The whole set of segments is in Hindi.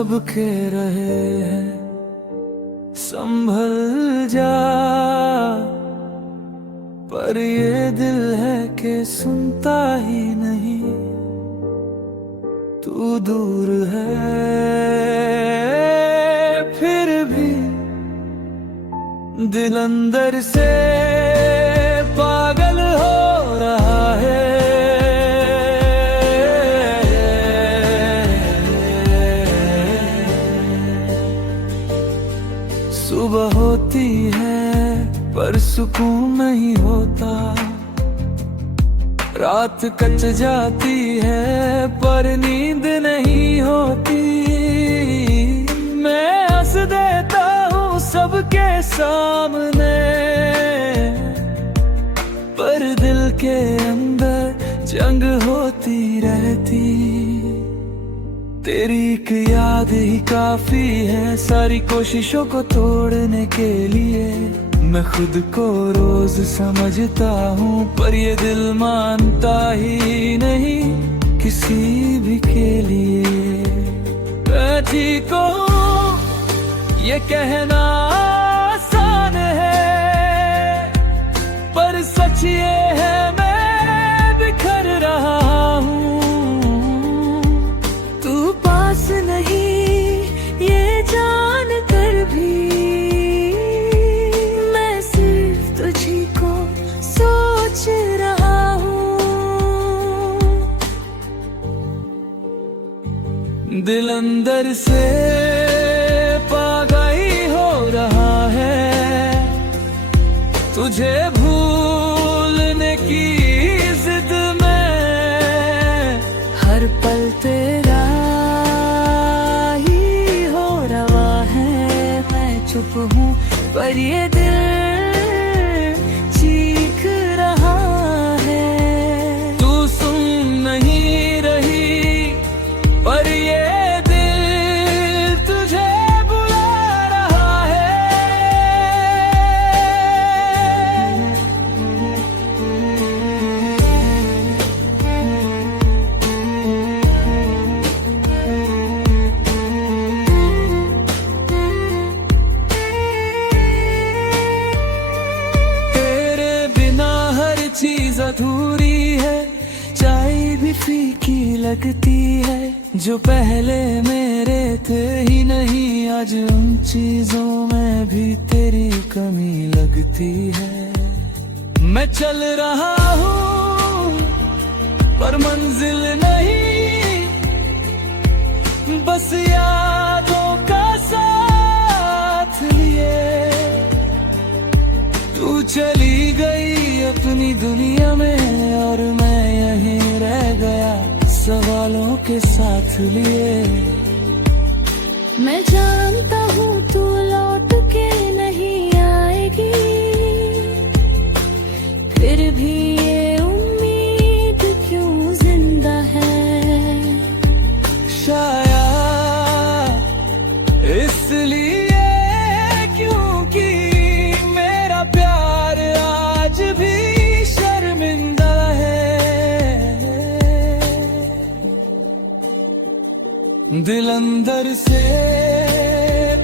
सबके रहे हैं, संभल जा। पर ये दिल है कि सुनता ही नहीं, तू दूर है फिर भी दिल अंदर से पागल हो रहा है। सुबह होती है पर सुकून नहीं होता, रात कट जाती है पर नींद नहीं होती। मैं हंस देता हूँ सबके सामने, पर दिल के अंदर जंग होती रहती। तेरी एक याद ही काफी है सारी कोशिशों को तोड़ने के लिए। मैं खुद को रोज समझता हूँ पर ये दिल मानता ही नहीं किसी भी के लिए। मैं ठीक हूँ ये कहना आसान है, पर सच ये है मैं बिखर रहा हूँ। तू पास नहीं ये जान कर भी, मैं सिर्फ तुझी को सोच रहा हूँ। दिल अंदर से पागल हो रहा है, तुझे भूलने की जिद में। हर पल तेरा ही हो रहा है, मैं चुप हूँ पर ये दिल चीख रहा है। तू सुन नहीं रही पर ये दिल तुझे बुला रहा है। तेरे बिना हर चीज अधूरी है, चाय भी फीकी लगती है। जो पहले मेरे थे ही नहीं, आज उन चीजों में भी तेरी कमी लगती है। मैं चल रहा हूँ पर मंजिल नहीं, बस यादों का साथ लिए। तू चली गई अपनी दुनिया में और मैं यहीं रह गया सवालों के साथ लिए। मैं जानता हूँ तू लौट के नहीं आएगी, फिर भी ये उम्मीद क्यों जिंदा है। शायद इसलिए क्योंकि मेरा प्यार आज भी शर्मिंदा है। दिल अंदर से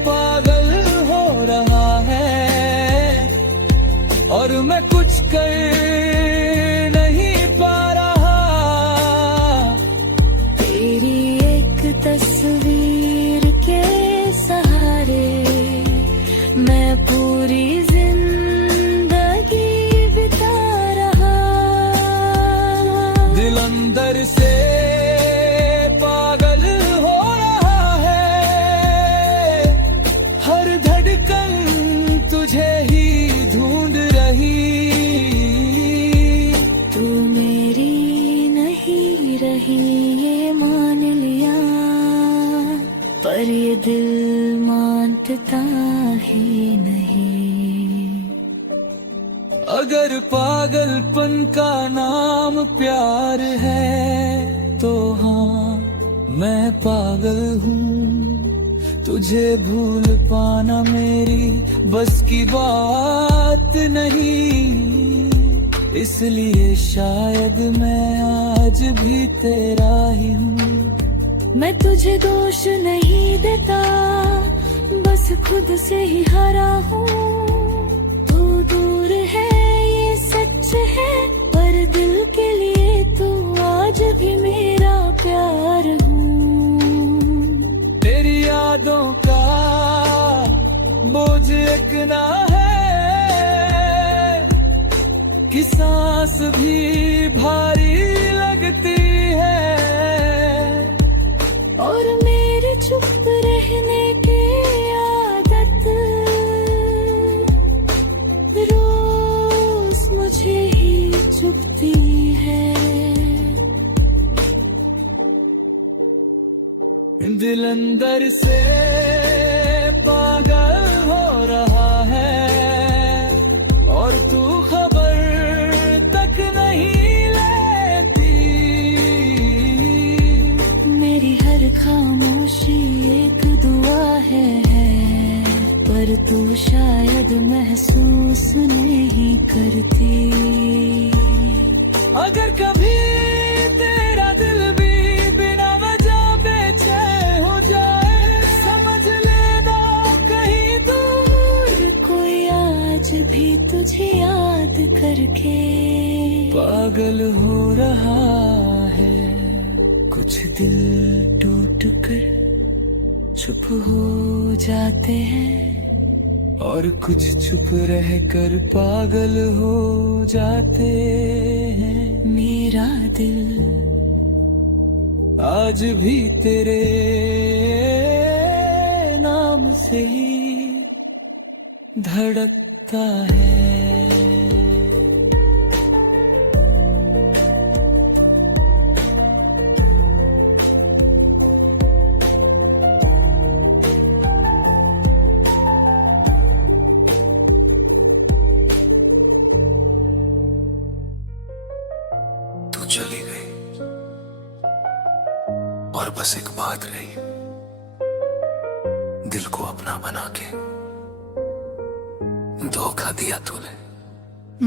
पागल हो रहा है और मैं कुछ कर नहीं पा रहा। तेरी एक तस्वीर के सहारे मैं पूरी जिंदगी बिता रहा। दिल अंदर से पागल हो रहा है, हर धड़कन तुझे ही ढूंढ रही। तू मेरी नहीं रही ये मान लिया, पर ये दिल मानता ही नहीं। अगर पागलपन का नाम प्यार है तो हाँ मैं पागल हूँ। तुझे भूल पाना मेरी बस की बात नहीं, इसलिए शायद मैं आज भी तेरा ही हूँ। मैं तुझे दोष नहीं देता, बस खुद से ही हारा हूँ। तू दूर है ये सच है, पर दिल के लिए तू आज भी मेरा प्यार हूँ। तेरी यादों का बोझ इतना है कि सांस भी भारी लगती है। और मेरी चुप रहने की आदत रोज मुझे ही चुभती है। दिल अंदर से पागल हो रहा है और तू खबर तक नहीं लेती। मेरी हर खामोशी एक दुआ है, पर तू शायद महसूस नहीं करती। अगर कभी तेरा दिल भी बिना वजह बेचैन हो जाए, समझ लेना कहीं दूर कोई आज भी तुझे याद करके पागल हो रहा है। कुछ दिल टूट कर चुप हो जाते हैं और कुछ चुप रह कर पागल हो जाते हैं। मेरा दिल आज भी तेरे नाम से ही धड़कता है। तू चली गई और बस एक बात रही, दिल को अपना बना के धोखा दिया तूने।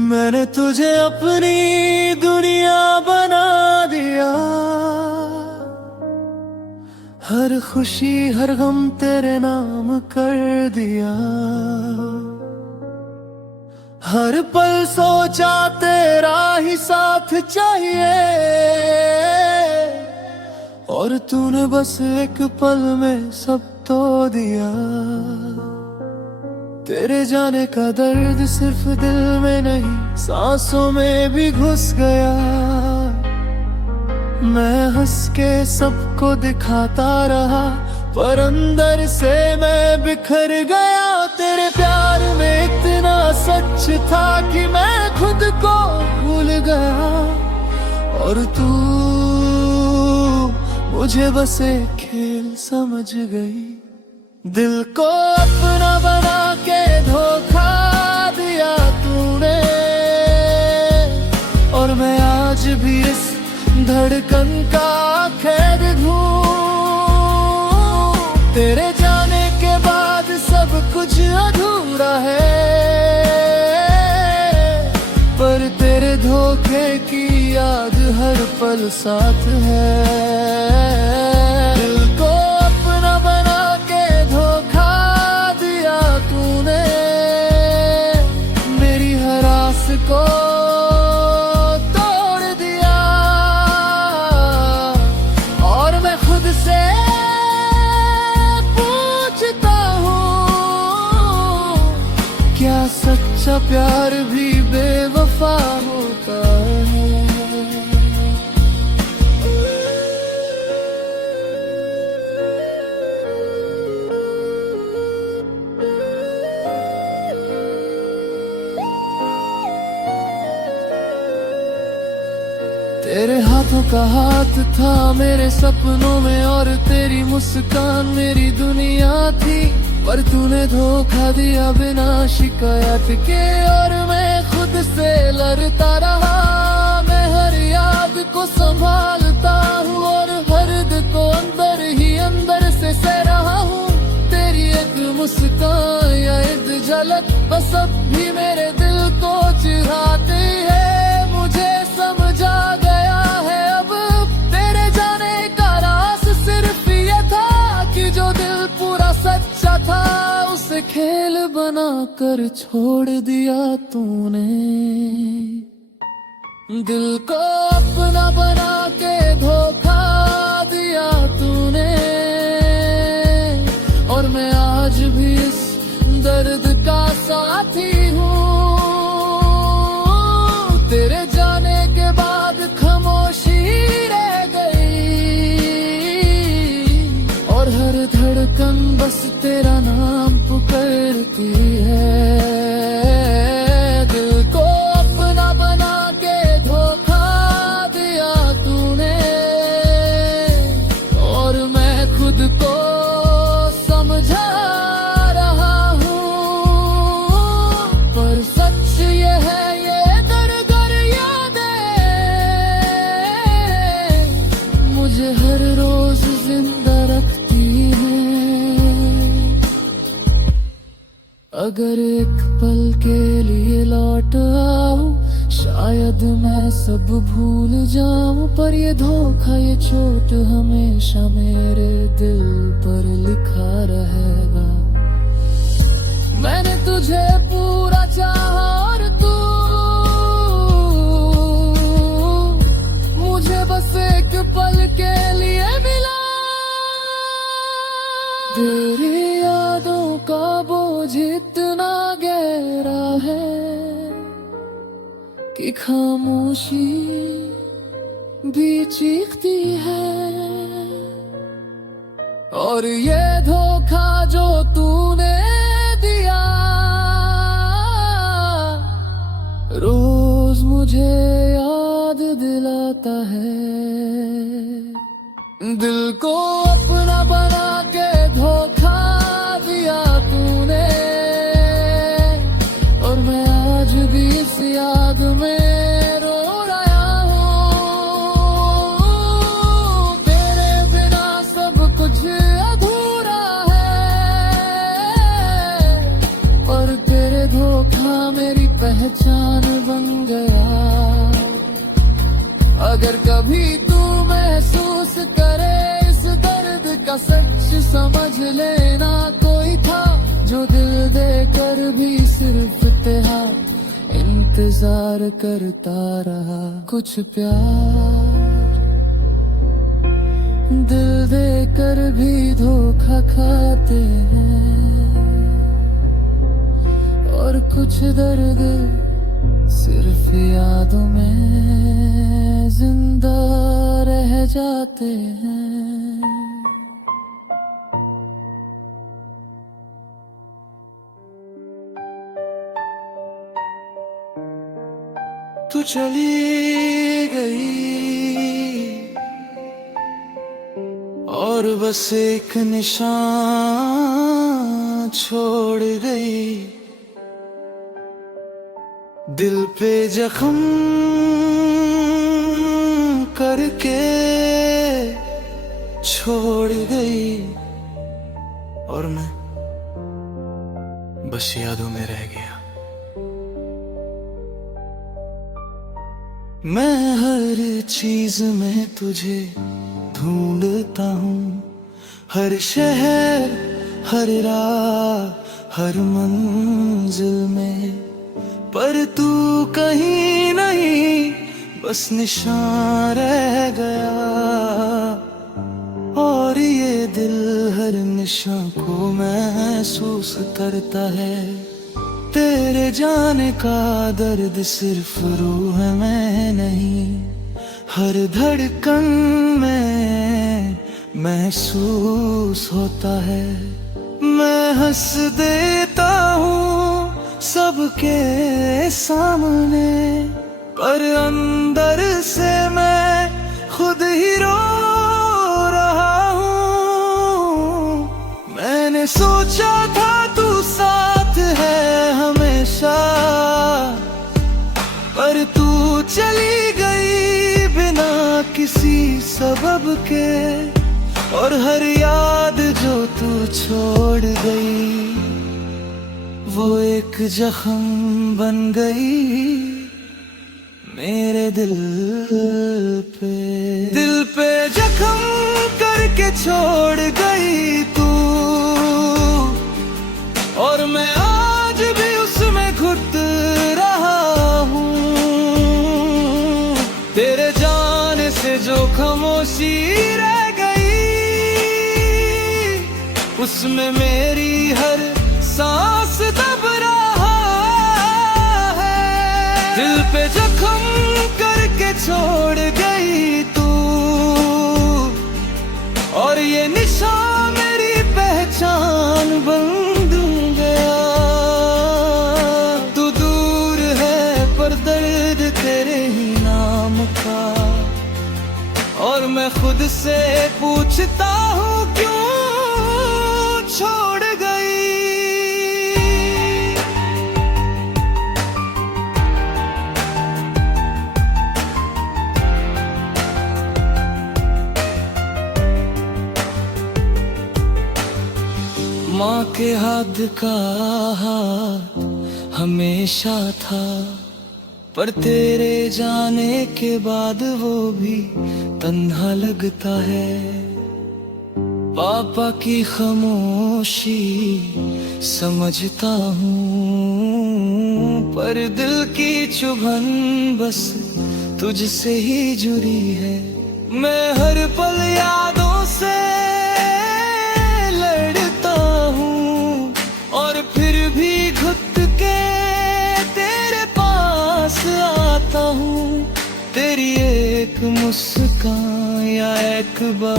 मैंने तुझे अपनी दुनिया बना दिया, हर खुशी हर गम तेरे नाम कर दिया। हर पल सोचा तेरा ही साथ चाहिए, और तूने बस एक पल में सब तो दिया। तेरे जाने का दर्द सिर्फ दिल में नहीं सांसों में भी घुस गया। मैं हंस के सबको दिखाता रहा, पर अंदर से मैं बिखर गया। तेरे प्यार में इतना सच था कि मैं खुद को भूल गया, और तू मुझे बस एक खेल समझ गई। दिल को अपना बना के धोखा दिया तूने, और मैं आज भी इस धड़कन का कैद हूँ। तेरे जाने के बाद सब कुछ अधूरा है, पर तेरे धोखे की याद हर पल साथ है। दिल को अपना बना के धोखा दिया तूने, मेरी हर आस को तोड़ दिया। और मैं खुद से पूछता हूँ, क्या सच्चा प्यार भी बेवफा होता है? तेरे हाथों का हाथ था मेरे सपनों में, और तेरी मुस्कान मेरी दुनिया थी। पर तूने धोखा दिया बिना शिकायत के, और मैं खुद से लड़ता रहा। मैं हर याद को संभालता हूँ, और हर दिल को अंदर ही अंदर से सह रहा हूँ। तेरी एक मुस्कान या एक झलक बस अब भी मेरे दिल को चिढ़ाती है। मुझे समझ आ गया है अब, तेरे जाने का राज सिर्फ मुझे खेल बना कर छोड़ दिया तूने, दिल को अपना बना के धोखा दिया तूने। और मैं आज भी इस दर्द का साथी हूँ, तेरे जाने के बाद खामोशी रह गई, और हर धड़कन बस तेरा नाम पुकारती है। दिल को अपना बना के धोखा दिया तूने, और मैं खुद को समझा रहा हूँ, पर सच ये है ये दर यादें मुझे हर रोज जिंदा रखती हैं। अगर एक पल के लिए लौट आऊं, शायद मैं सब भूल जाऊं, पर ये धोखा ये चोट हमेशा मेरे दिल पर लिखा रहेगा। मैंने तुझे पूरा चाहा और तू मुझे बस एक पल के लिए मिला। तेरी यादों का बोझ इतना गहरा है कि खामोशी भी चीखती है, और ये धोखा जो तूने दिया रोज मुझे याद दिलाता है। दिल को अपना बना के धोखा दिया तूने, और मैं आज भी इस याद में रो रहा हूँ। तेरे बिना सब कुछ अधूरा है, पर तेरे धोखा मेरी पहचान बन गया। अगर कभी तू महसूस करे इस दर्द का सच, समझ लेना कोई था जो दिल देकर भी सिर्फ तेरा इंतजार करता रहा। कुछ प्यार दिल देकर भी धोखा खाते हैं, और कुछ दर्द सिर्फ यादों में जिंदा रह जाते हैं। तू चली गई और बस एक निशान छोड़ गई, दिल पे जख्म करके छोड़ गई, और मैं बस यादों में रह गया। मैं हर चीज में तुझे ढूंढता हूँ, हर शहर हर राह हर मंजिल में, पर तू कहीं नहीं बस निशान रह गया। और ये दिल हर निशान को महसूस करता है, तेरे जाने का दर्द सिर्फ रूह में नहीं, हर धड़कन में महसूस होता है। मैं हंस देता हूँ सबके सामने, पर अंदर से मैं खुद ही रो रहा हूँ। मैंने सोचा था तू साथ है हमेशा, पर तू चली गई बिना किसी सबब के, और हर याद जो तू छोड़ गई वो एक जख्म बन गई मेरे दिल पे जख्म करके छोड़ गई तू, और जिसमें मेरी हर सांस दब रहा है। दिल पे जख्म करके छोड़ गई तू, और ये निशान मेरी पहचान बन गया। तू दूर है पर दर्द तेरे ही नाम का, और मैं खुद से पूछता हूँ क्यों छोड़ गई। माँ के हाथ का हाथ हमेशा था, पर तेरे जाने के बाद वो भी तन्हा लगता है। पापा की खामोशी समझता हूँ, पर दिल की चुभन बस तुझसे ही जुड़ी है। मैं हर पल यादों से लड़ता हूँ, और फिर भी घुट के तेरे पास आता हूँ। तेरी एक मुस्कान या एक बात,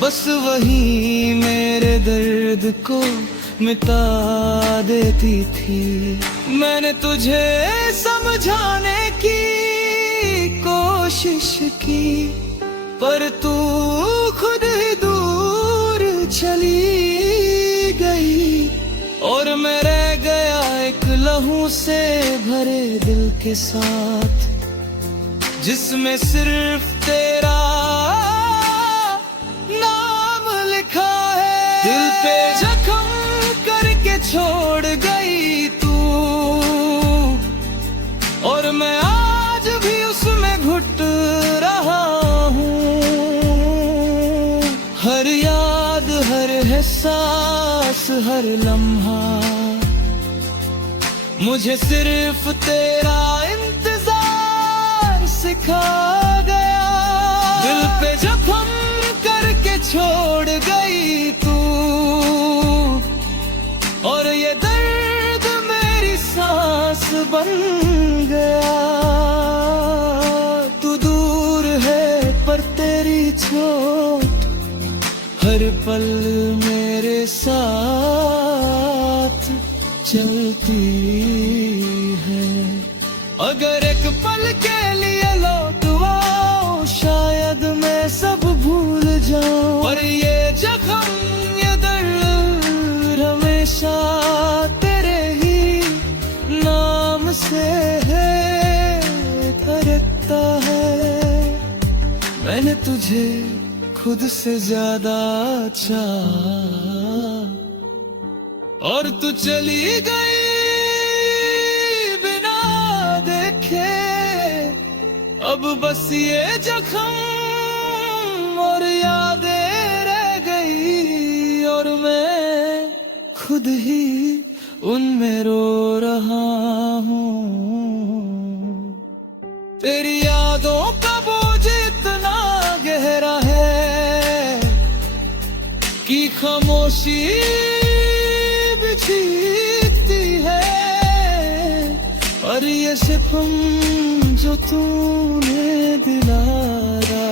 बस वही मेरे दर्द को मिटा देती थी। मैंने तुझे समझाने की कोशिश की, पर तू खुद ही दूर चली गई, और मैं रह गया एक लहू से भरे दिल के साथ, जिसमें सिर्फ तेरा नाम लिखा है। दिल पे जख्म करके छोड़ गई तू, और मैं आज भी उसमें घुट रहा हूँ। हर याद, हर एहसास, हर लम्हा मुझे सिर्फ तेरा इंतजार सिखा गया। दिल पे जख्म करके छोड़ गई तू, और ये दर्द मेरी सांस बन गया। तू दूर है पर तेरी चोट हर पल मेरे साथ चलती है। अगर एक पल के लिए लौट आओ, शायद मैं सब भूल जाऊं, पर ये जख्म, ये दर्द हमेशा तेरे ही नाम से है, धड़कता है। मैंने तुझे खुद से ज्यादा चाहा, और तू चली गई बिना देखे। अब बस ये जख्म और यादें रह गई, और मैं खुद ही उनमें रो रहा हूँ। तेरी यादों का बोझ इतना गहरा है कि खामोशी चीखती है, और ये सितम जो तूने दिलाया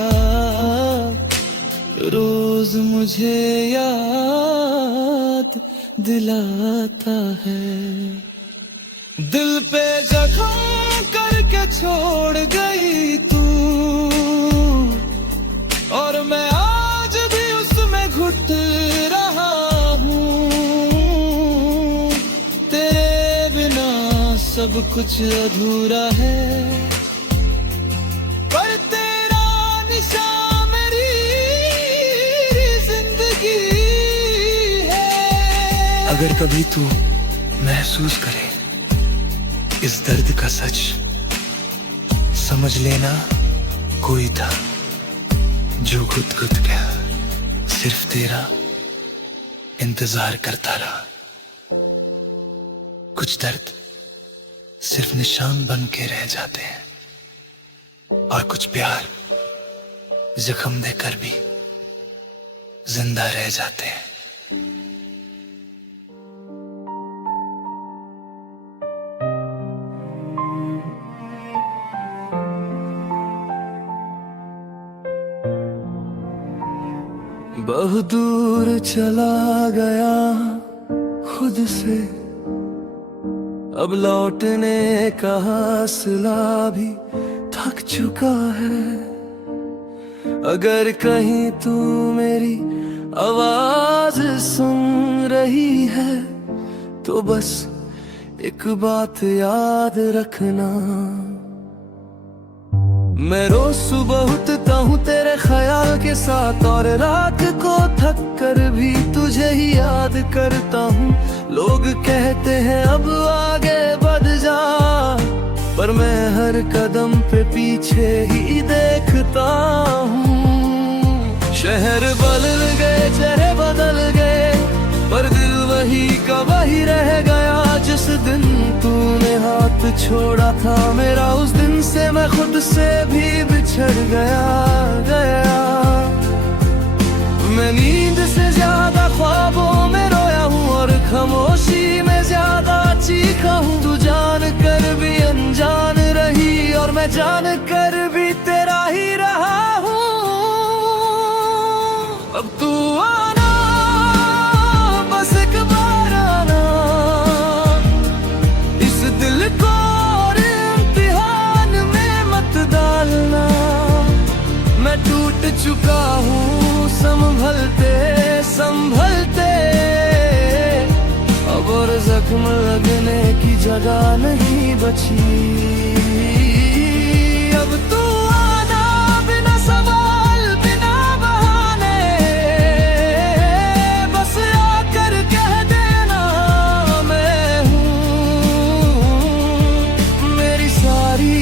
रोज मुझे याद दिलाता है। दिल पे जख्म करके छोड़ गई तू, और मैं आज भी उसमें घुट रहा हूँ। सब कुछ अधूरा है, पर तेरा निशान मेरी जिंदगी है। अगर कभी तू महसूस करे इस दर्द का सच, समझ लेना कोई था जो खुद गया, सिर्फ तेरा इंतजार करता रहा। कुछ दर्द सिर्फ निशान बन के रह जाते हैं, और कुछ प्यार जख्म देकर भी जिंदा रह जाते हैं। बहुत दूर चला गया खुद से, अब लौटने का हौसला भी थक चुका है। अगर कहीं तू मेरी आवाज सुन रही है तो बस एक बात याद रखना, मैं रोज सुबह उठता हूँ तेरे ख्याल के साथ, और रात को थक कर भी तुझे ही याद करता हूँ। लोग कहते हैं अब आगे बढ़ जा, पर मैं हर कदम पे पीछे ही देखता हूँ। शहर बदल गए, चेहरे बदल गए, पर दिल वही का वही रह गया। जिस दिन तूने हाथ छोड़ा था मेरा, उस दिन से मैं खुद से भी बिछड़ गया। मैं नींद से ज्यादा ख्वाबों में रोया हूँ, और खामोशी में ज्यादा चीखा हूँ। तू जान कर भी अनजान रही, और मैं जान कर भी तेरा ही रहा हूँ। अब तू आना, बस एक बार आना, इस दिल को और इम्तिहान में मत डालना। मैं टूट चुका हूँ संभलते संभलते, अब और जख्म लगने की जगह नहीं बची। अब तू आना, बिना सवाल बिना बहाने, बस आकर कह देना मैं हूँ। मेरी सारी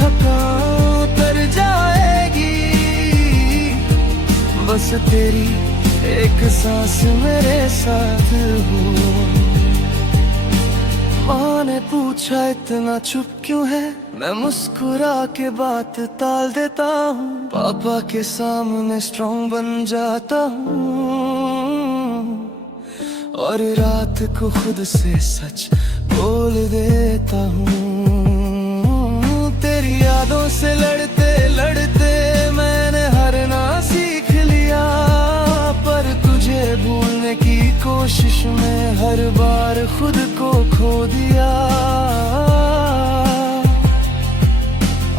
थकान तर जाएगी, बस तेरी एक सांस मेरे साथ हो। माँ ने पूछा इतना चुप क्यों है, मैं मुस्कुरा के बात टाल देता हूँ। पापा के सामने स्ट्रॉन्ग बन जाता हूँ, और रात को खुद से सच बोल देता हूँ। तेरी यादों से लड़ते लड़ते मैंने हारना सीख लिया, पर तुझे भूलने की कोशिश में हर बार खुद को खो दिया।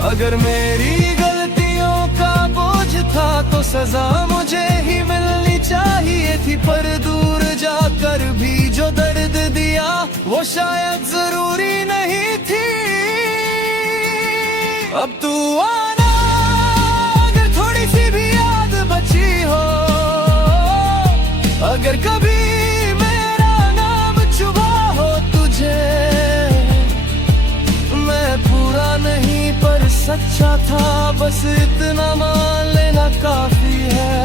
अगर मेरी गलतियों का बोझ था तो सजा मुझे ही मिलनी चाहिए थी, पर दूर जाकर भी जो दर्द दिया वो शायद जरूरी नहीं थी। अब तू आना, अगर थोड़ी सी भी याद बची हो, अगर कभी मेरा नाम चुभा हो तुझे, मैं पूरा नहीं पर सच्चा था, बस इतना मान लेना काफी है।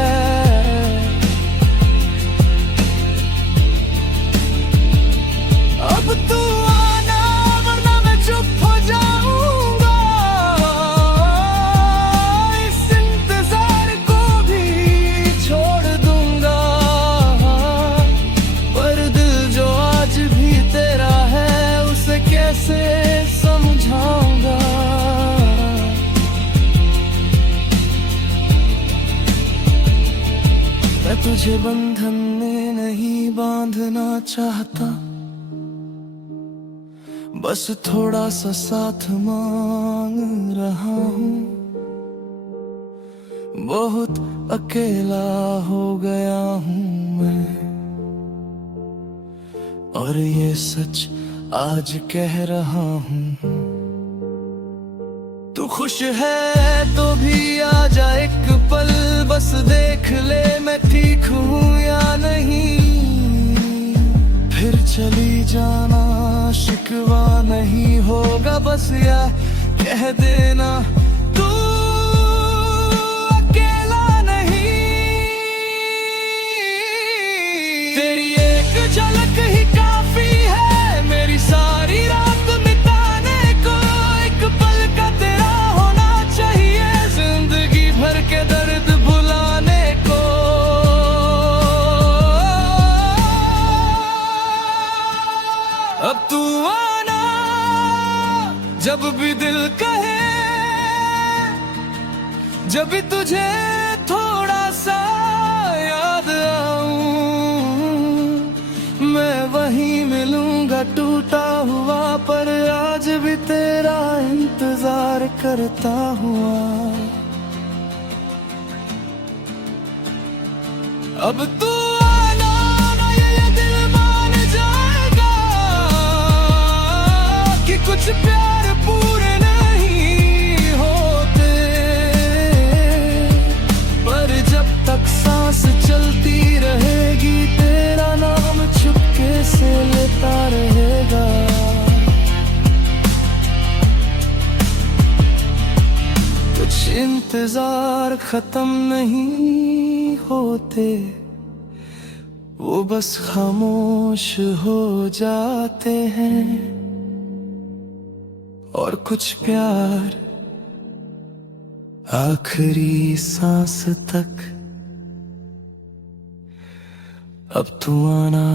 अब तू आना, वरना मैं चुप हो जाऊंगा। इस इंतजार को भी छोड़ दूंगा, पर दिल जो आज भी तेरा है उसे कैसे समझाऊंगा। मैं तुझे बंधन में नहीं बांधना चाहता, बस थोड़ा सा साथ मांग रहा हूँ। बहुत अकेला हो गया हूँ मैं, और ये सच आज कह रहा हूँ। तू खुश है तो भी आ जा एक पल, बस देख ले मैं ठीक हूँ या नहीं। फिर चली जाना, शिकवा नहीं होगा, बस या कह देना तू अकेला नहीं। तेरी एक झलक ही काफी है मेरी सारी रात मिटाने को। एक पल का तेरा होना चाहिए जिंदगी भर के दर्द भुलाने को। जब भी दिल कहे, जब भी तुझे थोड़ा सा याद आऊं, मैं वहीं मिलूंगा टूटा हुआ, पर आज भी तेरा इंतजार करता हुआ। अब तू आना ना, ये दिल मान जाएगा कि कुछ प्यार पूरे नहीं होते, पर जब तक सांस चलती रहेगी तेरा नाम चुपके से लेता रहेगा। कुछ इंतजार खत्म नहीं होते, वो बस खामोश हो जाते हैं, और कुछ प्यार आखिरी सांस तक। अब तू आना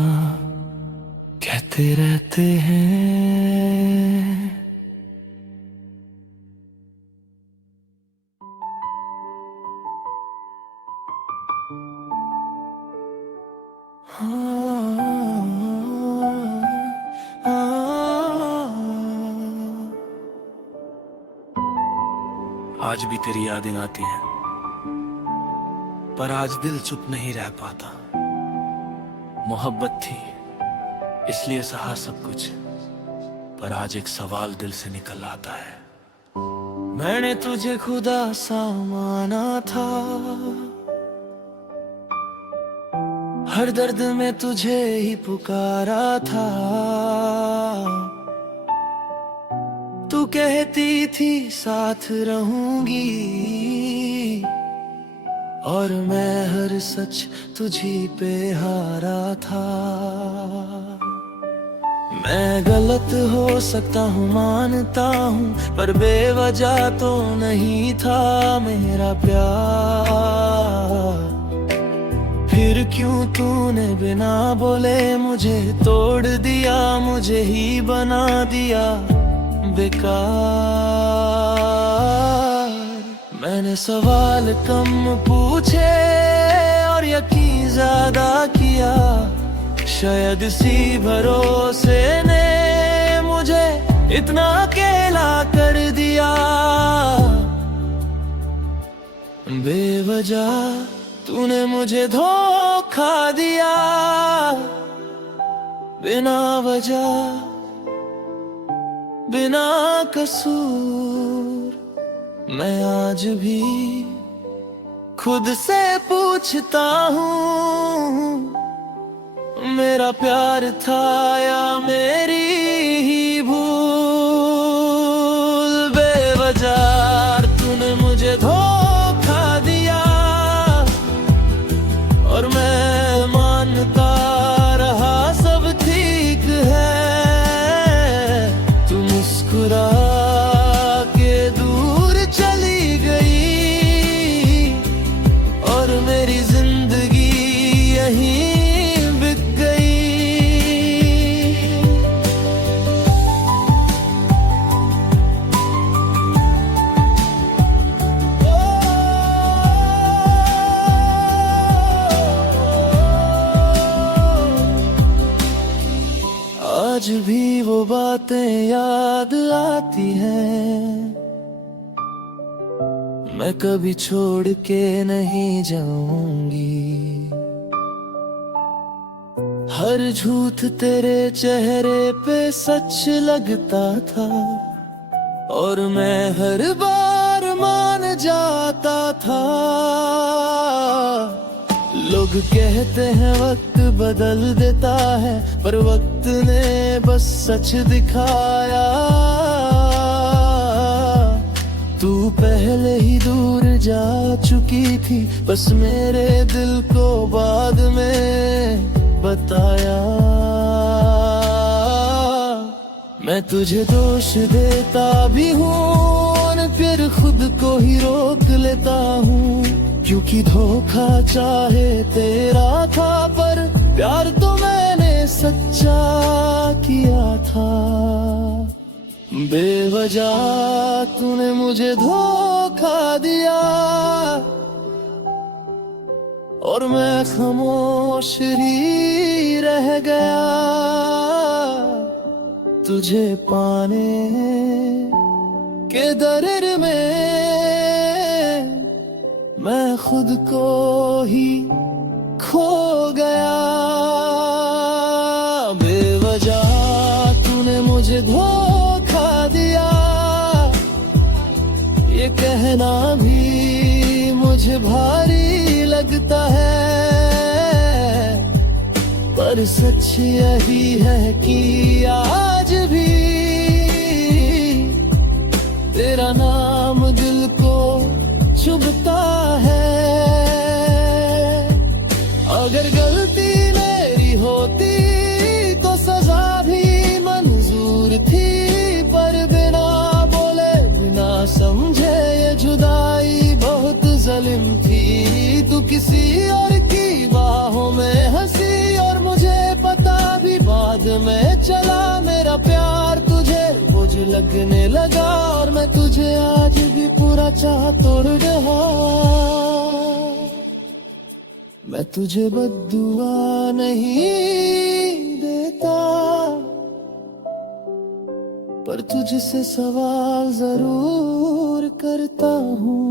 कहते रहते हैं। आज भी तेरी यादें आती हैं, पर आज दिल चुप नहीं रह पाता। मोहब्बत थी इसलिए सहा सब कुछ, पर आज एक सवाल दिल से निकल आता है। मैंने तुझे खुदा सा माना था, हर दर्द में तुझे ही पुकारा था। तू कहती थी साथ रहूंगी, और मैं हर सच तुझी पे हारा था। मैं गलत हो सकता हूँ मानता हूँ, पर बेवजह तो नहीं था मेरा प्यार। फिर क्यों तूने बिना बोले मुझे तोड़ दिया, मुझे ही बना दिया बेकार। मैंने सवाल कम पूछे और यकीन ज्यादा किया, शायद इसी भरोसे ने मुझे इतना अकेला कर दिया। बेवजह तूने मुझे धोखा दिया, बिना वजह बिना कसूर। मैं आज भी खुद से पूछता हूँ, मेरा प्यार था या मेरी ही भूल। बेवजह तूने मुझे धोखा दिया, और मैं मानता रहा सब ठीक है। तू मुस्कुरा के दूर चली गई, और मेरी जिंदगी यहीं बिक गई। आज भी वो बातें याद आती हैं, मैं कभी छोड़ के नहीं जाऊंगी। हर झूठ तेरे चेहरे पे सच लगता था, और मैं हर बार मान जाता था। लोग कहते हैं वक्त बदल देता है, पर वक्त ने बस सच दिखाया। तू पहले ही दूर जा चुकी थी, बस मेरे दिल को बाद में बताया। मैं तुझे दोष देता भी हूँ, फिर खुद को ही रोक लेता हूँ, क्योंकि धोखा चाहे तेरा था, पर प्यार तो मैंने सच्चा किया था। बेवजह तूने मुझे धोखा दिया और मैं खामोश ही रह गया। तुझे पाने के दर्द में मैं खुद को ही खो गया। बेवजह तूने मुझे धोखा दिया, ये कहना भी मुझे भारी लगता है, पर सच यही है कि आज भी तेरा नाम दिल को चुभता है। अगर गलती मेरी होती तो सजा भी मंजूर थी, पर बिना बोले बिना समझे ये जुदाई बहुत जालिम थी। तू किसी और की बाहों में हंसी और मुझे पता भी बाद में चला, मेरा प्यार तुझे बोझ लगने लगा और मैं तुझे आज भी पूरा चाह तोड़ रहा। मैं तुझे बद्दुआ नहीं देता, पर तुझसे सवाल जरूर करता हूँ।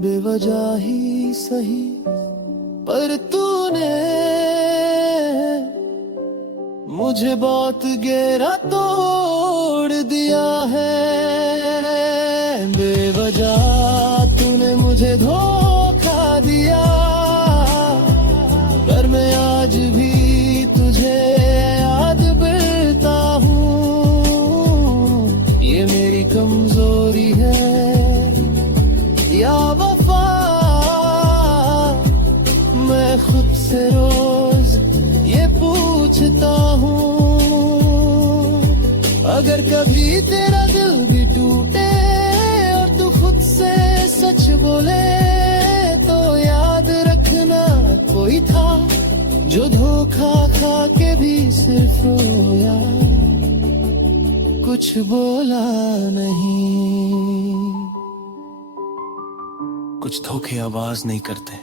बेवजह ही सही पर तूने मुझे बहुत गहरा तोड़ दिया है। बेवजह तूने मुझे धोखा दिया, पर मैं आज भी तुझे याद करता हूँ। ये मेरी कमजोरी है या वफा, मैं खुद से रोज ये पूछता हूँ। अगर कभी तेरा दिल भी टूटे और तू खुद से सच बोले, तो याद रखना कोई था जो धोखा खा के भी सिर्फ रोया, कुछ बोला नहीं। कुछ धोखे आवाज नहीं करते,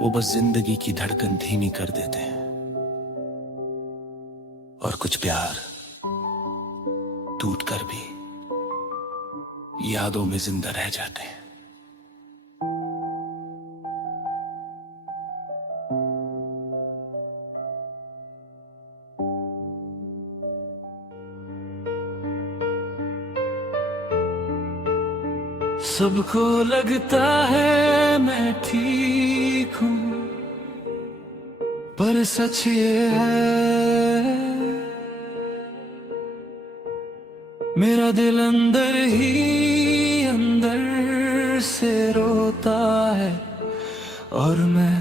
वो बस जिंदगी की धड़कन धीमी कर देते हैं। और कुछ प्यार टूटकर भी यादों में जिंदा रह जाते हैं। सबको लगता है मैं ठीक हूँ, पर सच ये है मेरा दिल अंदर ही अंदर से रोता है, और मैं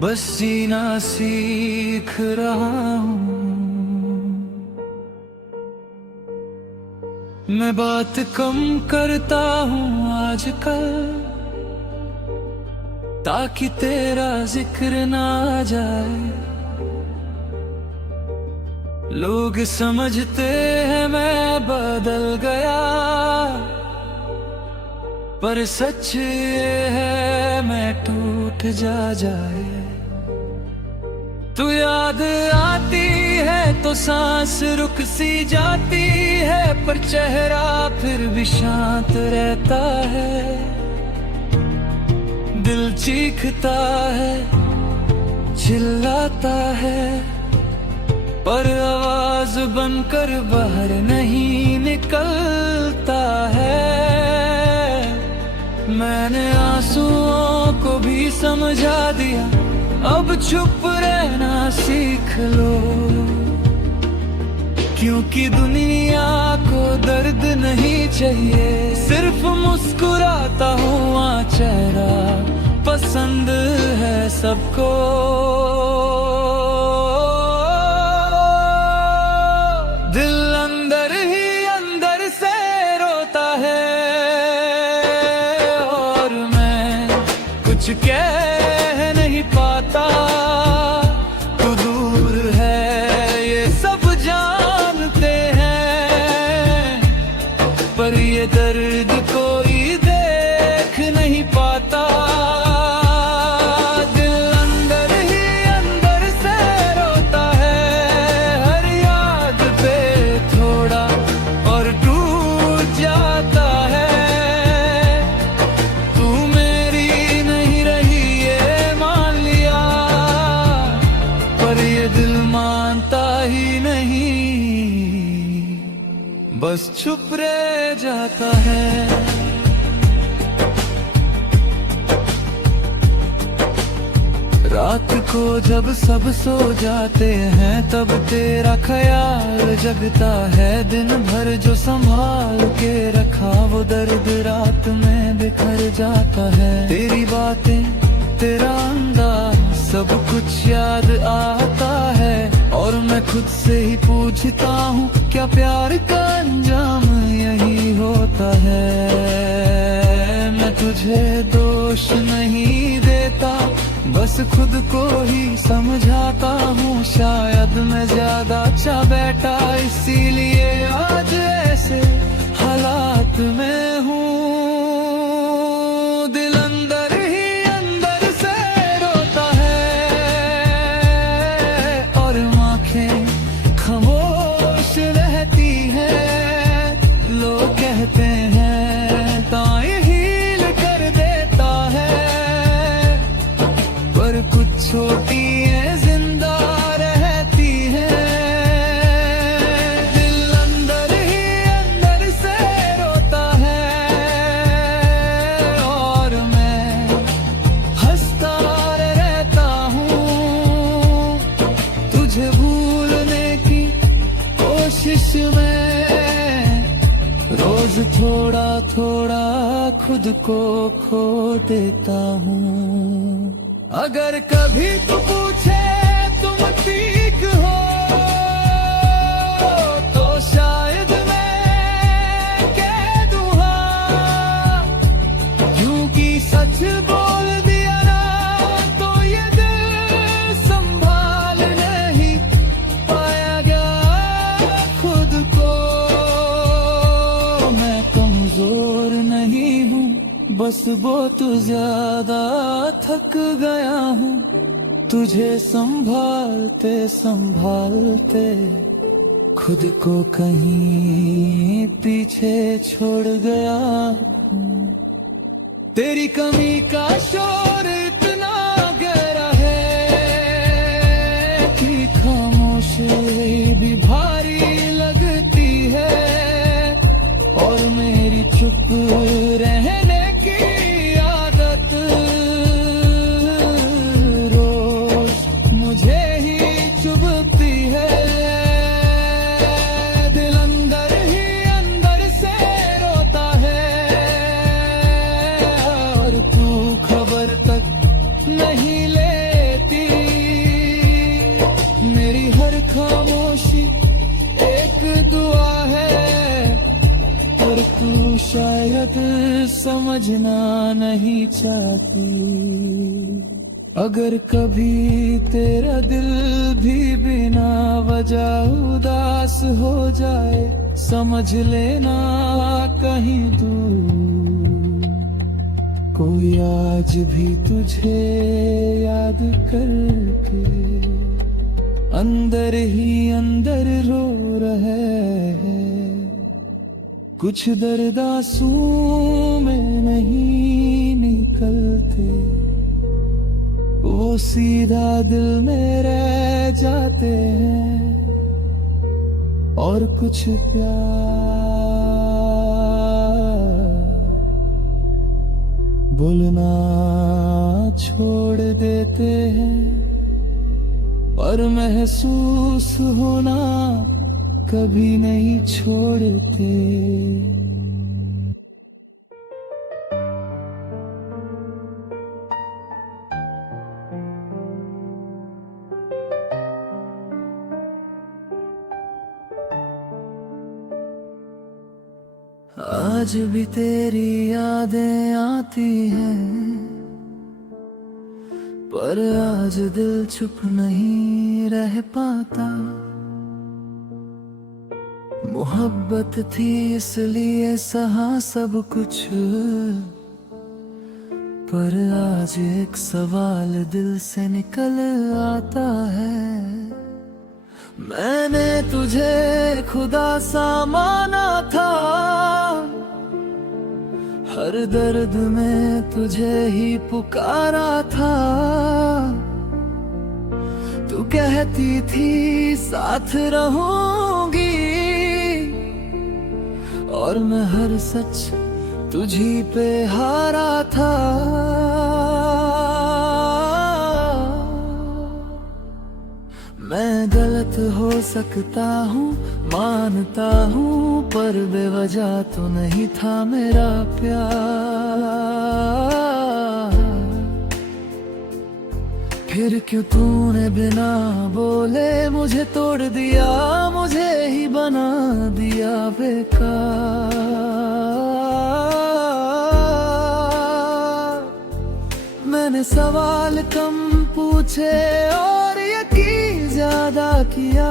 बस जीना सीख रहा हूँ। मैं बात कम करता हूँ आजकल, ताकि तेरा जिक्र ना आ जाए। लोग समझते हैं मैं बदल गया, पर सच ये है मैं टूट जाए। तू याद आती है तो सांस रुक सी जाती है, पर चेहरा फिर भी शांत रहता है। दिल चीखता है, चिल्लाता है, पर आवाज बनकर बाहर नहीं निकलता है। मैंने आंसुओं को भी समझा दिया, अब चुप रहना सीख लो, क्योंकि दुनिया को दर्द नहीं चाहिए, सिर्फ मुस्कुराता हुआ चेहरा पसंद है सबको। दिल अंदर ही अंदर से रोता है, और मैं कुछ कह नहीं पाता। तू दूर है ये सब बस चुप रह जाता है। रात को जब सब सो जाते हैं तब तेरा ख्याल जगता है। दिन भर जो संभाल के रखा वो दर्द रात में बिखर जाता है। तेरी बातें, तेरा अंदाज, सब कुछ याद आता है। और मैं खुद से ही पूछता हूँ क्या प्यार का अंजाम यही होता है। मैं तुझे दोष नहीं देता, बस खुद को ही समझाता हूँ। शायद मैं ज्यादा अच्छा बैठा इसीलिए आज ऐसे हालात में हूँ। दिल अंदर ही अंदर से रोता है और आँखें खामोश रहती हैं। लोग कहते हैं ताए हील कर देता है, पर कुछ छोटी है जिंदा रहती है। दिल अंदर ही अंदर से रोता है और मैं हंसता रहता हूँ। तुझे भूलने की कोशिश में रोज थोड़ा थोड़ा खुद को खो देता हूँ। अगर कभी तू पूछे तुम ठीक हो तो शायद मैं कह दूँ हाँ, क्योंकि सच बोल दिया ना तो ये दिल संभाल नहीं पाया गया खुद को। मैं कमजोर नहीं हूँ, बस बहुत ज्यादा थक गया हूँ। तुझे संभालते संभालते खुद को कहीं पीछे छोड़ गया हूँ। तेरी कमी का शोर इतना गहरा है कि खामोशी भी भारी लगती है। और मेरी चुप रहने की आदत रोज मुझे ही चुभती है। दिल अंदर ही अंदर से रोता है और तू खबर तक नहीं लेती। मेरी हर खामोशी एक दुआ है, पर तू शायद समझना नहीं चाहती। अगर कभी तेरा दिल भी बिना वजह उदास हो जाए, समझ लेना कहीं दूर कोई आज भी तुझे याद करके अंदर ही अंदर रो रहे हैं। कुछ दर्द आंसू में नहीं निकलते, वो सीधा दिल में रह जाते हैं। और कुछ प्यार बोलना छोड़ देते हैं, और महसूस होना कभी नहीं छोड़ते। आज भी तेरी यादें आती हैं, पर आज दिल चुप नहीं रह पाता। मोहब्बत थी इसलिए सहा सब कुछ, पर आज एक सवाल दिल से निकल आता है। मैंने तुझे खुदा सा माना था, हर दर्द में तुझे ही पुकारा था। तू कहती थी साथ रहूंगी, और मैं हर सच तुझी पे हारा था। मैं गलत हो सकता हूँ मानता हूँ, पर बेवजह तो नहीं था मेरा प्यार। फिर क्यों तूने बिना बोले मुझे तोड़ दिया, मुझे ही बना दिया बेकार। मैंने सवाल कम पूछे और यकीन ज्यादा किया,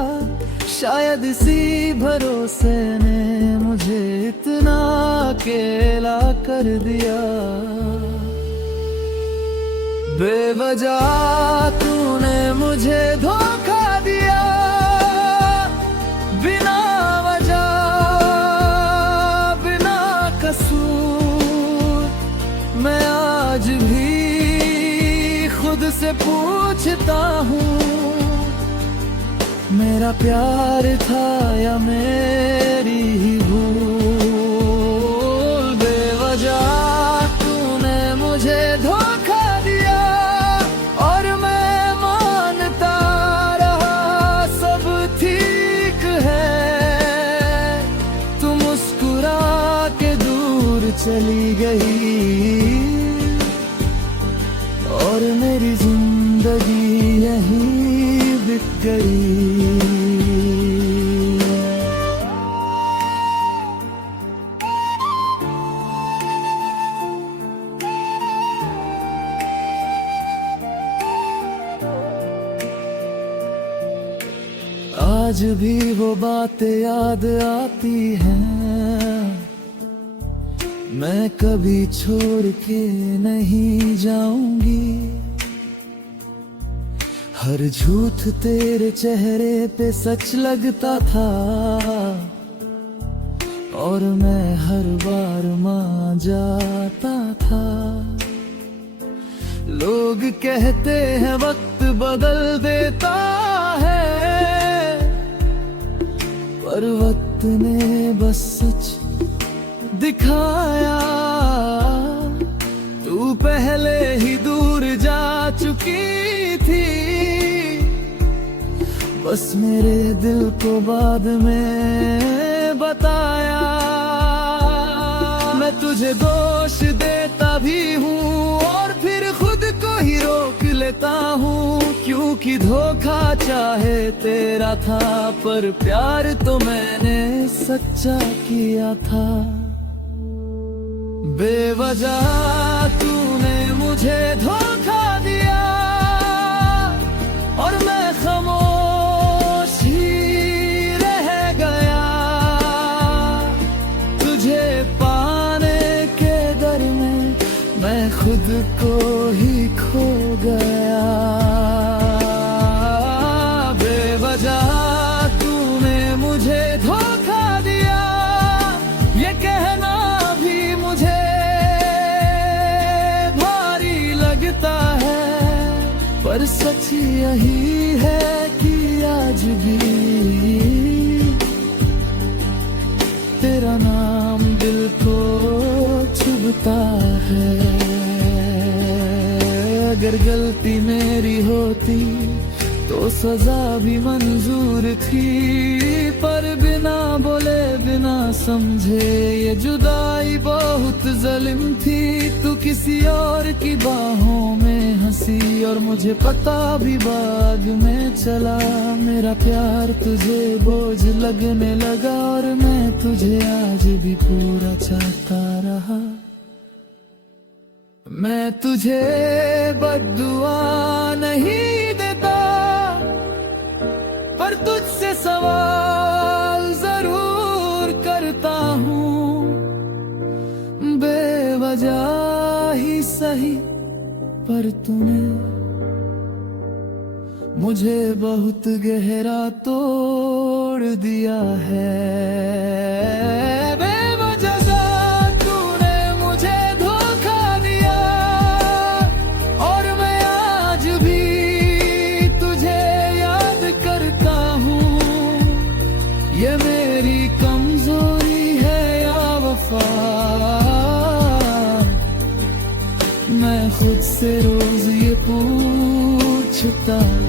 शायद इसी भरोसे ने मुझे इतना अकेला कर दिया। बेवजह तूने मुझे धोखा दिया, बिना वजह बिना कसूर। मैं आज भी खुद से पूछता हूँ, मेरा प्यार था या मेरी ही भूल। बेवजह तूने मुझे धोखा दिया और मैं मानता रहा सब ठीक है। तू मुस्कुरा के दूर चली गई और मेरी जिंदगी यहीं बिक गई। आज भी वो बातें याद आती हैं, मैं कभी छोड़ के नहीं जाऊंगी। हर झूठ तेरे चेहरे पे सच लगता था और मैं हर बार मान जाता था। लोग कहते हैं वक्त बदल देता है, पर वक्त ने बस सच दिखाया। तू पहले ही दूर जा चुकी थी, बस मेरे दिल को बाद में बताया। मैं तुझे दोष देता भी हूँ और फिर खुद को ही रोक लेता हूँ, क्योंकि धोखा चाहे तेरा था, पर प्यार तो मैंने सच्चा किया था। बेवजह तूने मुझे धोखा दिया और मैं खामोश ही रह गया। तुझे पाने के डर में मैं खुद को ही खो गया। बेवजह तूने मुझे धोखा दिया, ये कहना भी मुझे भारी लगता है, पर सच यही है कि आज भी तेरा नाम दिल को चुभता है। अगर गलती मेरी होती तो सजा भी मंजूर थी, पर बिना बोले बिना समझे ये जुदाई बहुत जालिम थी। तू किसी और की बाहों में हंसी और मुझे पता भी बाद में चला। मेरा प्यार तुझे बोझ लगने लगा और मैं तुझे आज भी पूरा चाहता रहा। मैं तुझे बद्दुआ नहीं देता, पर तुझसे सवाल जरूर करता हूँ। बेवजह ही सही, पर तूने मुझे बहुत गहरा तोड़ दिया है। ये मेरी कमजोरी है या सोचता हूँ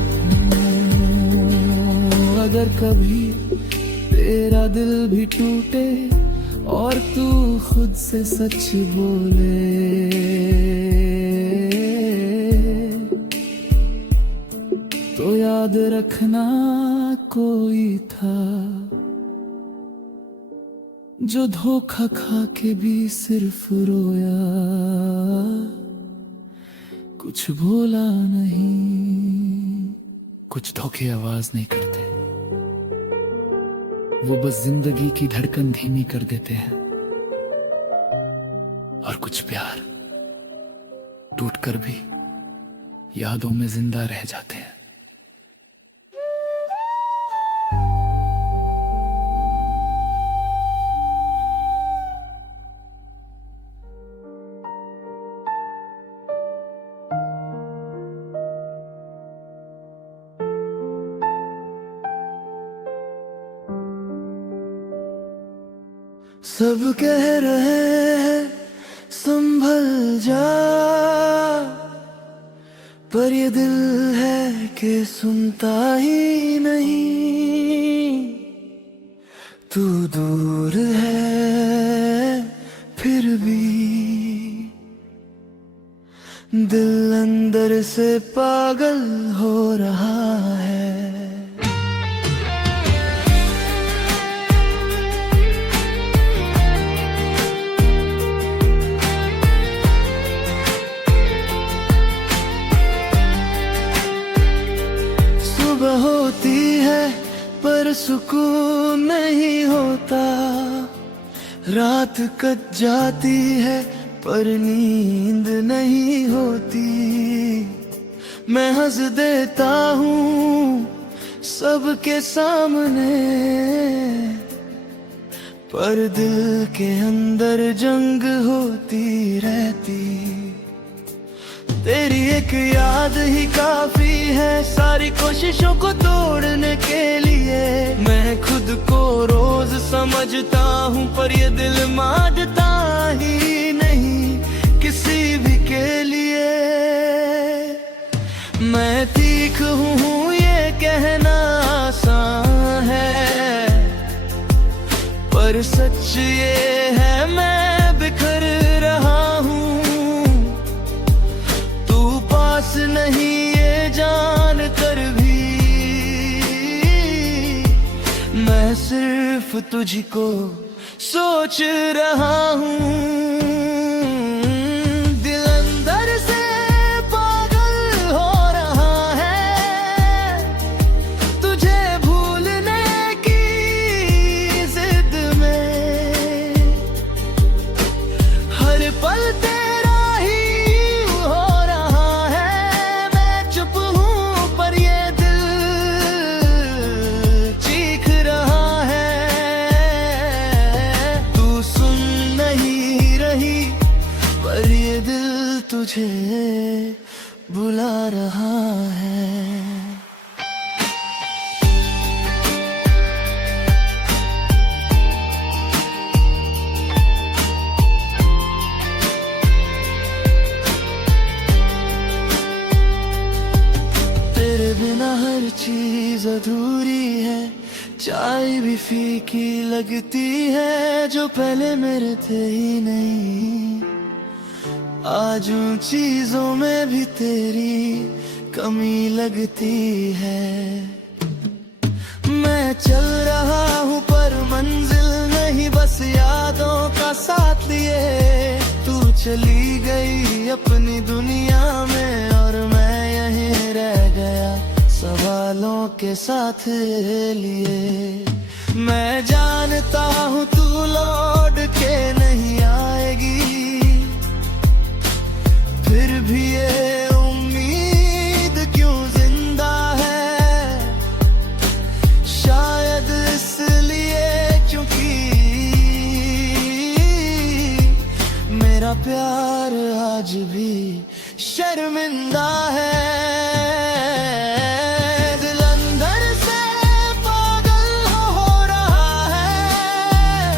अगर कभी तेरा दिल भी टूटे और तू खुद से सच बोले, तो याद रखना कोई था जो धोखा खा के भी सिर्फ रोया, कुछ बोला नहीं। कुछ धोखे आवाज नहीं करते, वो बस जिंदगी की धड़कन धीमी कर देते हैं। और कुछ प्यार टूटकर भी यादों में जिंदा रह जाते हैं। सब कह रहे हैं संभल जा, पर ये दिल है कि सुनता ही नहीं। तू दूर है फिर भी दिल अंदर से पागल हो रहा है। सुबह होती है पर सुकून नहीं होता, रात कट जाती है पर नींद नहीं होती। मैं हंस देता हूँ सबके सामने, पर दिल के अंदर जंग होती रहती। तेरी एक याद ही काफी है सारी कोशिशों को तोड़ने के लिए। मैं खुद को रोज समझता हूँ पर ये दिल मानता ही नहीं किसी भी के लिए। मैं तीख हूँ ये कहना आसान है, पर सच ये है मैं बिखर रहा हूँ। नहीं ये जान कर भी मैं सिर्फ तुझको सोच रहा हूँ। दिल अंदर से पागल हो रहा है तुझे भूलने की जिद में। हर पल तेरा ही तुझे बुला रहा है। तेरे बिना हर चीज अधूरी है, चाय भी फीकी लगती है जो पहले मेरे थे ही नहीं। आज उन चीजों में भी तेरी कमी लगती है। मैं चल रहा हूँ पर मंजिल नहीं बस यादों का साथ लिए। तू चली गई अपनी दुनिया में और मैं यहीं रह गया सवालों के साथ लिए। मैं जानता हूँ तू लौट के नहीं आएगी, फिर भी ये उम्मीद क्यों जिंदा है। शायद इसलिए क्योंकि मेरा प्यार आज भी शर्मिंदा है। दिल अंदर से पागल हो रहा है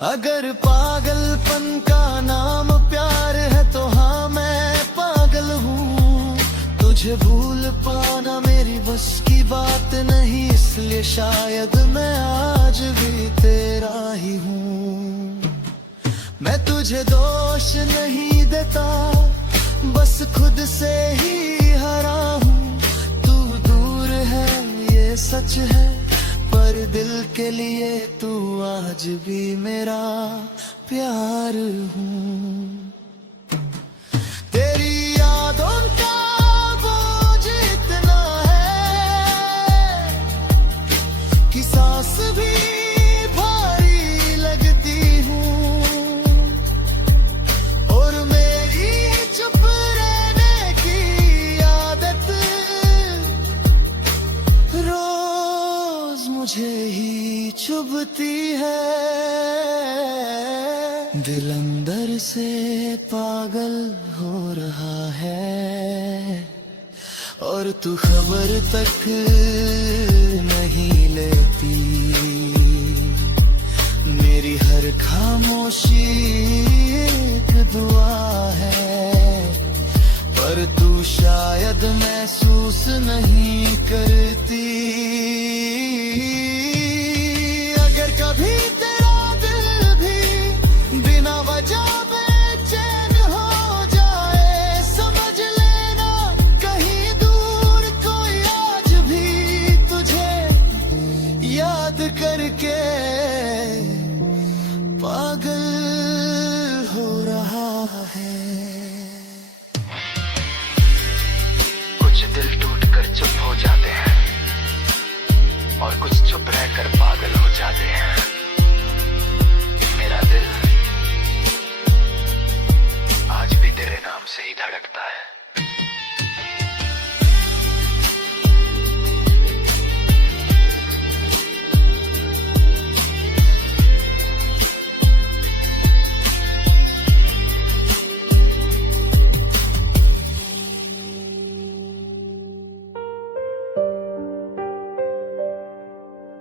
अगर पागलपन का नाम प्यार है तो हाँ मैं पागल हूँ। तुझे भूल पाना मेरी बस की बात नहीं, इसलिए शायद मैं आज भी तेरा ही हूँ। मैं तुझे दोष नहीं देता, बस खुद से ही हरा हूँ। तू दूर है ये सच है, पर दिल के लिए तू आज भी मेरा प्यार हूँ। तेरी यादों का बोझ इतना है कि सांस भी भारी लगती हूँ, और मेरी चुप रहने की आदत रोज मुझे ही चुभती है। दिल अंदर से पागल हो रहा है, और तू खबर तक नहीं लेती। मेरी हर खामोशी एक दुआ है, पर तू शायद महसूस नहीं करती। अगर कभी तेरा दिल भी बिना वजह बेचैन हो जाए, समझ लेना कहीं दूर कोई आज भी तुझे याद करके पागल हो रहा है। कुछ दिल टूट कर चुप हो जाते हैं, और कुछ चुप रहकर पागल हो जाते हैं। मेरा दिल आज भी तेरे नाम से ही धड़कता है।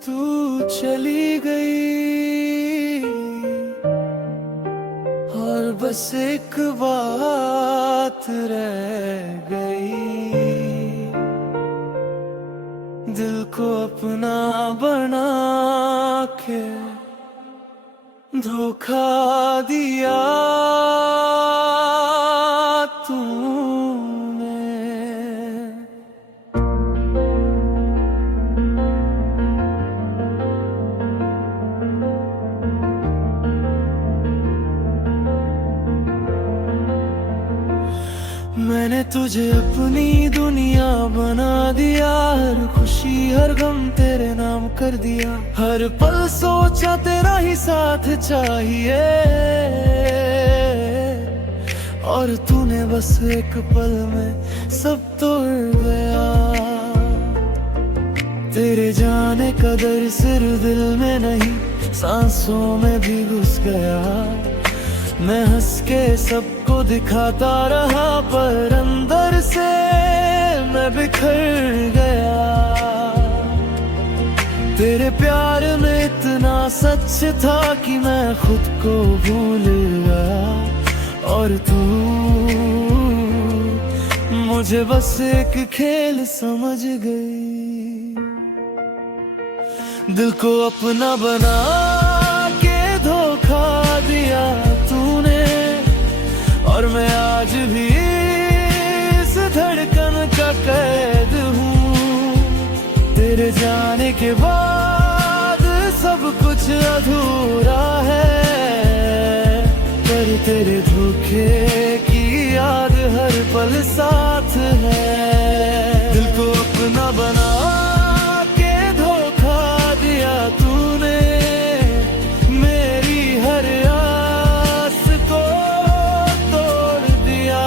तू चली गई और बस एक बात रह गई, दिल को अपना बना के धोखा दिया तूने। मैंने तुझे अपनी दुनिया बना दिया, हर खुशी हर गम तेरे नाम कर दिया। हर पल सोचा तेरा ही साथ चाहिए, और तूने बस एक पल में सब तोड़ गया। तेरे जाने का दर्द सिर्फ दिल में नहीं, सांसों में भी घुस गया। मैं हंस के सबको दिखाता रहा, पर अंदर से मैं बिखर गया। तेरे प्यार में इतना सच था कि मैं खुद को भूल गया, और तू मुझे बस एक खेल समझ गई। दिल को अपना बना के धोखा दिया तूने, और मैं आज भी इस धड़कन का कैद हूँ। तेरे जाने के बाद सब कुछ अधूरा है, पर तेरे धोखे की याद हर पल साथ है। दिल को अपना बना के धोखा दिया तूने, मेरी हर आस को तोड़ दिया।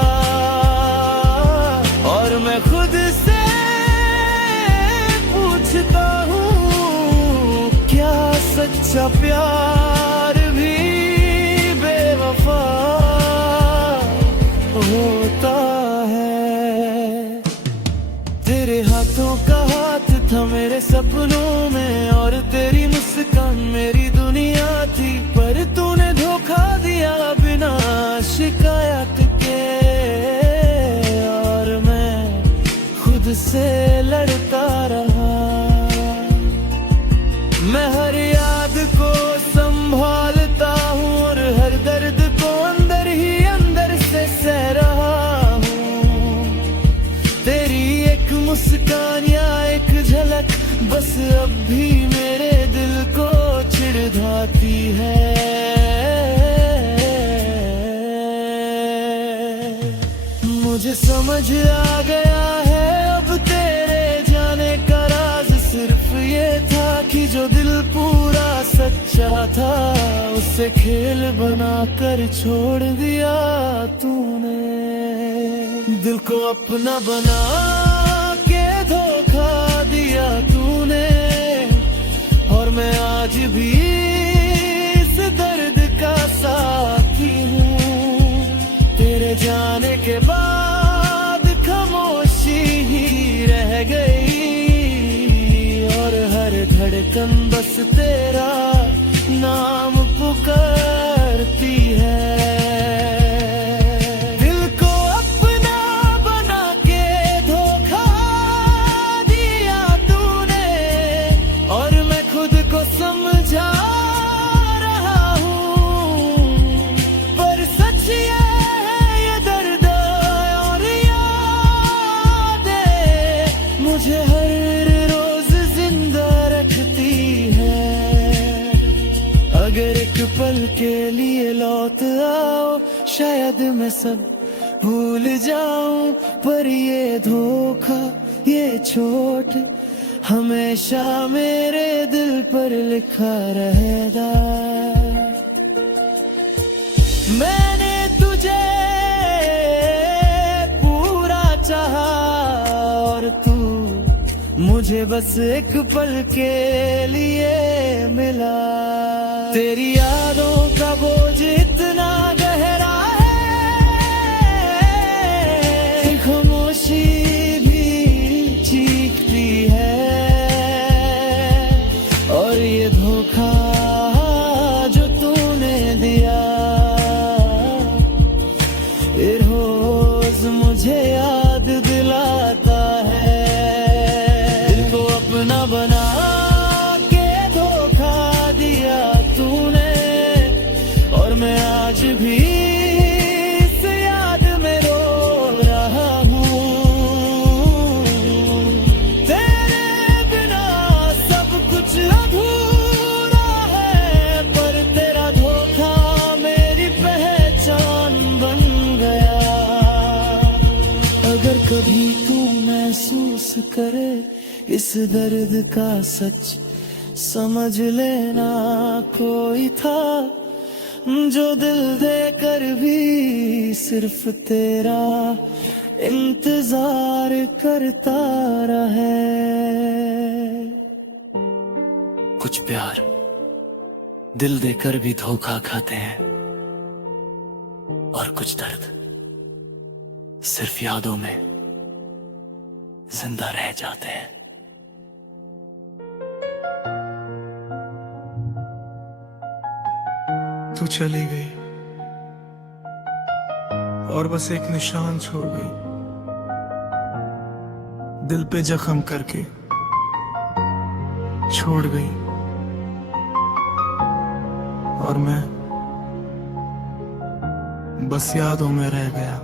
और मैं खुद से पूछता हूँ, क्या सच्चा प्यार भी बेवफा होता है? तेरे हाथों का हाथ था मेरे सपनों में, और तेरी मुस्कान मेरी दुनिया थी, पर तू खुद से लड़ता रहा। मैं हर याद को संभालता हूँ और हर दर्द को अंदर ही अंदर से सह रहा हूँ। तेरी एक मुस्कान या एक झलक बस अब भी मेरे दिल को चिढ़ाती है। मुझे समझ आ गया है अब तेरे जाने का राज सिर्फ ये था कि जो दिल पूरा सच्चा था उसे खेल बनाकर छोड़ दिया तूने। दिल को अपना बना के धोखा दिया तूने और मैं आज भी इस दर्द का साथी हूँ। तेरे जाने के बाद खामोशी ही रह गई और हर धड़कन बस तेरा नाम पुकारती है। दिल को अपना बना के धोखा दिया तूने और मैं खुद को समझा रहा हूँ। पर सच ये है ये दर्द और यादें मुझे हर रोज जिंदा रखती है। अगर एक पल के लिए लौट आओ शायद मैं सब भूल जाऊं, पर ये धोखा ये चोट हमेशा मेरे दिल पर लिखा रहेगा। मैंने तुझे पूरा चाहा और तू मुझे बस एक पल के लिए मिला। तेरी यादों का बोझ इतना गहरा है, खामोशी भी चीखती है और ये धोखा जो तूने दिया ये रोज मुझे याद दिलाता है। दिल को अपना बना के धोखा दिया तूने और मैं आज भी इस याद में रो रहा हूँ। तेरे बिना सब कुछ अधूरा है, पर तेरा धोखा मेरी पहचान बन गया। अगर कभी तू महसूस करे इस दर्द का सच समझ लेना कोई था जो दिल देकर भी सिर्फ तेरा इंतजार करता रहे। कुछ प्यार दिल देकर भी धोखा खाते हैं और कुछ दर्द सिर्फ यादों में जिंदा रह जाते हैं। तू चली गई और बस एक निशान छोड़ गई, दिल पे जख्म करके छोड़ गई और मैं बस यादों में रह गया।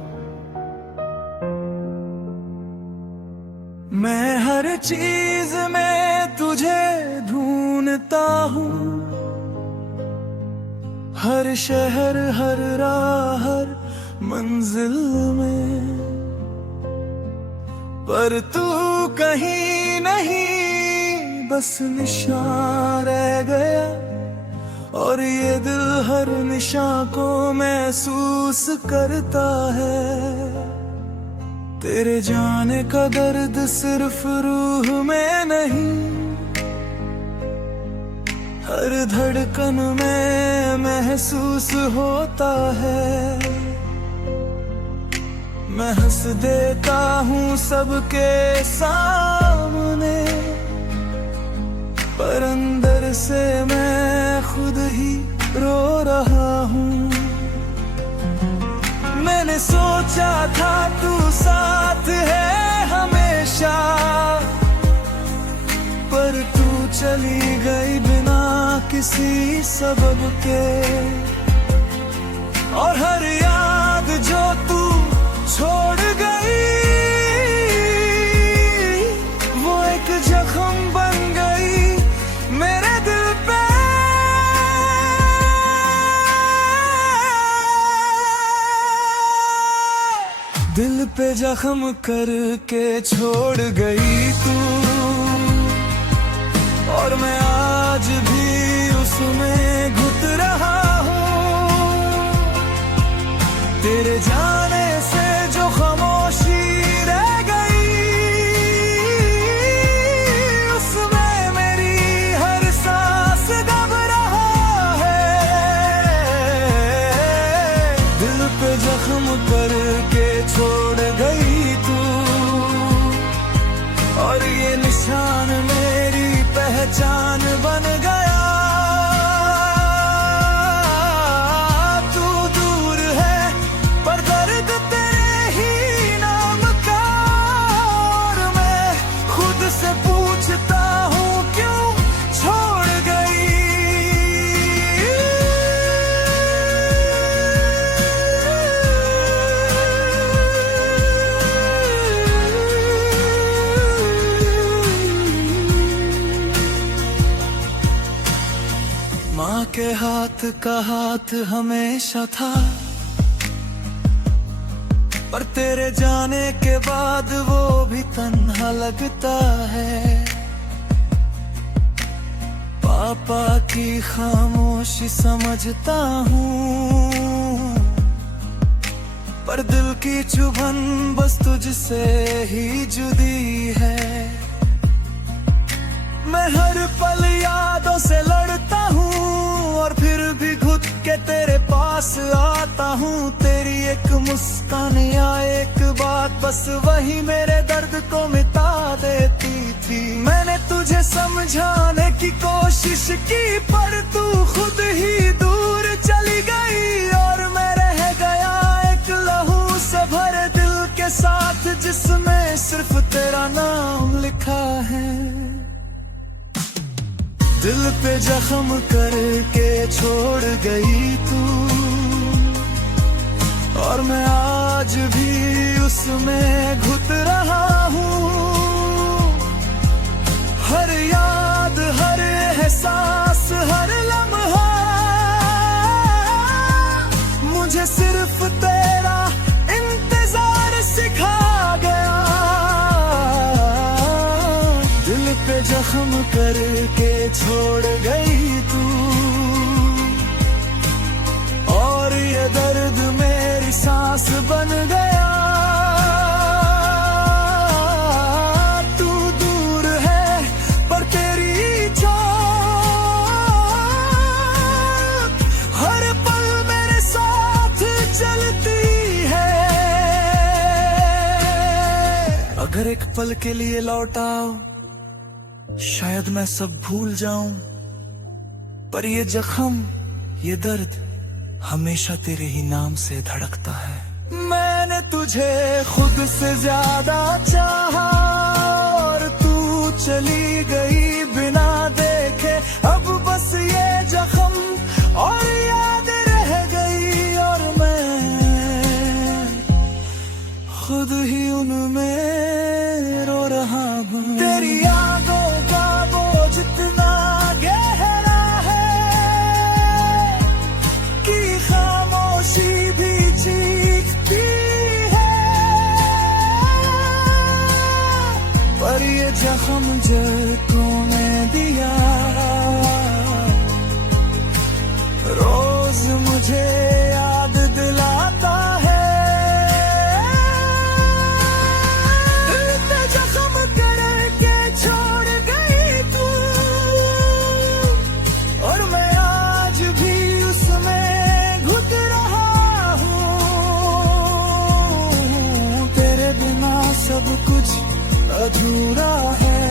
मैं हर चीज में तुझे ढूंढता हूँ, हर शहर हर राह हर मंजिल में, पर तू कहीं नहीं बस निशान रह गया और ये दिल हर निशान को महसूस करता है। तेरे जाने का दर्द सिर्फ रूह में नहीं हर धड़कन में महसूस होता है। मैं हंस देता हूँ सबके सामने, पर अंदर से मैं खुद ही रो रहा हूँ। मैंने सोचा था तू साथ है हमेशा, चली गई बिना किसी सबब के, और हर याद जो तू छोड़ गई वो एक जख्म बन गई मेरे दिल पे। दिल पे जख्म करके छोड़ गई तू, और मैं आज भी उसमें घुट रहा हूँ। तेरे जाने से जो खामोशी रह गई उसमें मेरी हर सांस दब रहा है। दिल पे जख्म करके छोड़ गई तू, और ये निशान मेरी पहचान बन गया। तू दूर है पर दर्द तेरे ही नाम का, और मैं खुद से पूछता हूँ क्यों छोड़ गई। माँ के हाथ का हाथ हमेशा था, पर तेरे जाने के बाद वो भी तन्हा लगता है। पापा की खामोशी समझता हूँ, पर दिल की चुभन बस तुझसे ही जुदी है। मैं हर पल यादों से लड़ता हूँ, और फिर भी घुट के तेरे पास आता हूँ। तेरी एक मुस्कान या एक बात बस वही मेरे दर्द को मिटा देती थी। मैंने तुझे समझाने की कोशिश की, पर तू खुद ही दूर चली गई, और मैं रह गया एक लहू से भरे दिल के साथ जिसमें सिर्फ तेरा नाम लिखा है। दिल पे जख्म करके छोड़ गई तू, और मैं आज भी उसमें घुट रहा हूँ। हर याद हर एहसास हर लम्हा मुझे सिर्फ तेरा इंतजार सिखा गया। दिल पे जख्म करके छोड़ गई तू, और ये दर्द मेरी सांस बन गया। तू दूर है पर तेरी छाप हर पल मेरे साथ चलती है। अगर एक पल के लिए लौट आओ, शायद मैं सब भूल जाऊं, पर ये जख्म ये दर्द हमेशा तेरे ही नाम से धड़कता है। मैंने तुझे खुद से ज्यादा चाहा, और तू चली गई बिना देखे। अब बस ये जख्म और याद रह गई, और मैं खुद ही उनमें रो रहा हूँ। तेरी यादों का बोझ इतना गहरा है कि खामोशी भी चीखती है। पर ये जख्म जड़ को मैं दिया, रोज मुझे याद दिलाता है। जख्म करके छोड़ गई तू, और मैं आज भी उसमें घुट रहा हूँ। तेरे बिना सब कुछ अधूरा है,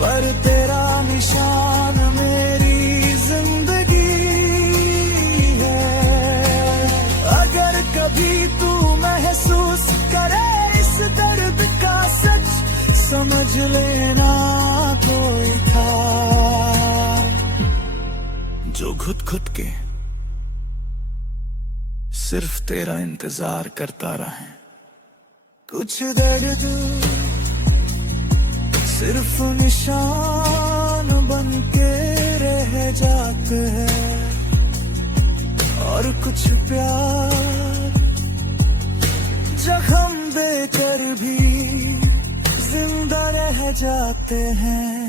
पर तेरा निशान मेरी जिंदगी है। अगर कभी तू महसूस करे इस दर्द का सच, समझ लेना खुद के सिर्फ तेरा इंतजार करता रहे। कुछ दर्द सिर्फ निशान बन के रह जाते हैं और कुछ प्यार जख्म देकर भी जिंदा रह जाते हैं।